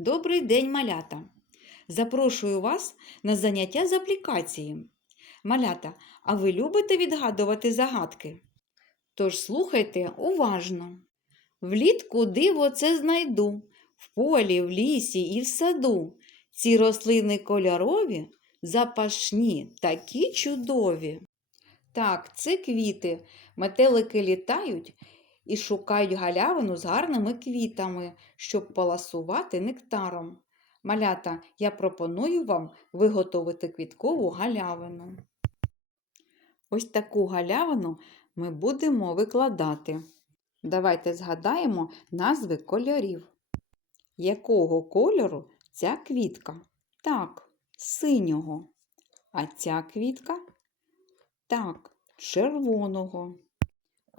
Добрий день, малята! Запрошую вас на заняття з аплікації. Малята, а ви любите відгадувати загадки? Тож слухайте уважно. Влітку диво це знайду, в полі, в лісі і в саду. Ці рослини кольорові, запашні, такі чудові. Так, це квіти. Метелики літають і шукають галявину з гарними квітами, щоб поласувати нектаром. Малята, я пропоную вам виготовити квіткову галявину. Ось таку галявину ми будемо викладати. Давайте згадаємо назви кольорів. Якого кольору ця квітка? Так, синього. А ця квітка? Так, червоного.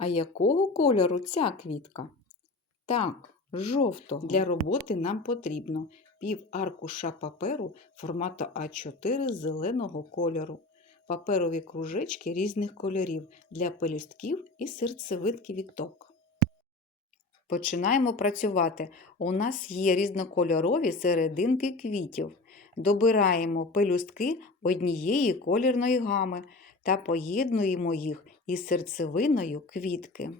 А якого кольору ця квітка? Так, жовтого. Для роботи нам потрібно пів аркуша паперу формату А4 зеленого кольору, паперові кружечки різних кольорів для пелюстків і серцевинки квіток. Починаємо працювати. У нас є різнокольорові серединки квітів. Добираємо пелюстки однієї колірної гами та поєднуємо їх із серцевиною квітки.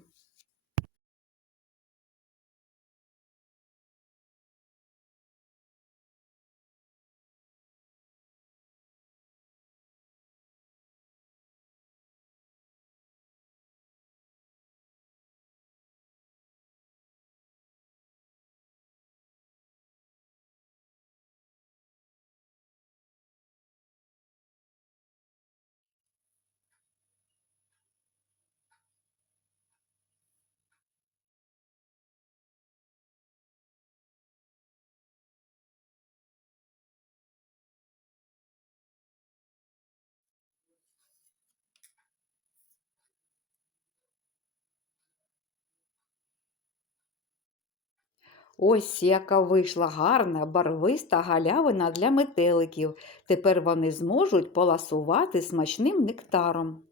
Ось яка вийшла гарна барвиста галявина для метеликів. Тепер вони зможуть поласувати смачним нектаром.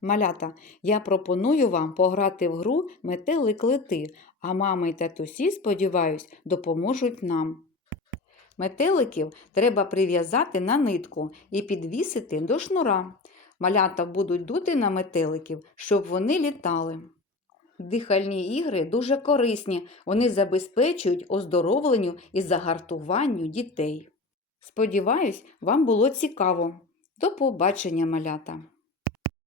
Малята, я пропоную вам пограти в гру метелик лети, а мами й татусі, сподіваюсь, допоможуть нам. Метеликів треба прив'язати на нитку і підвісити до шнура. Малята будуть дути на метеликів, щоб вони літали. Дихальні ігри дуже корисні, вони забезпечують оздоровленню і загартуванню дітей. Сподіваюсь, вам було цікаво. До побачення, малята!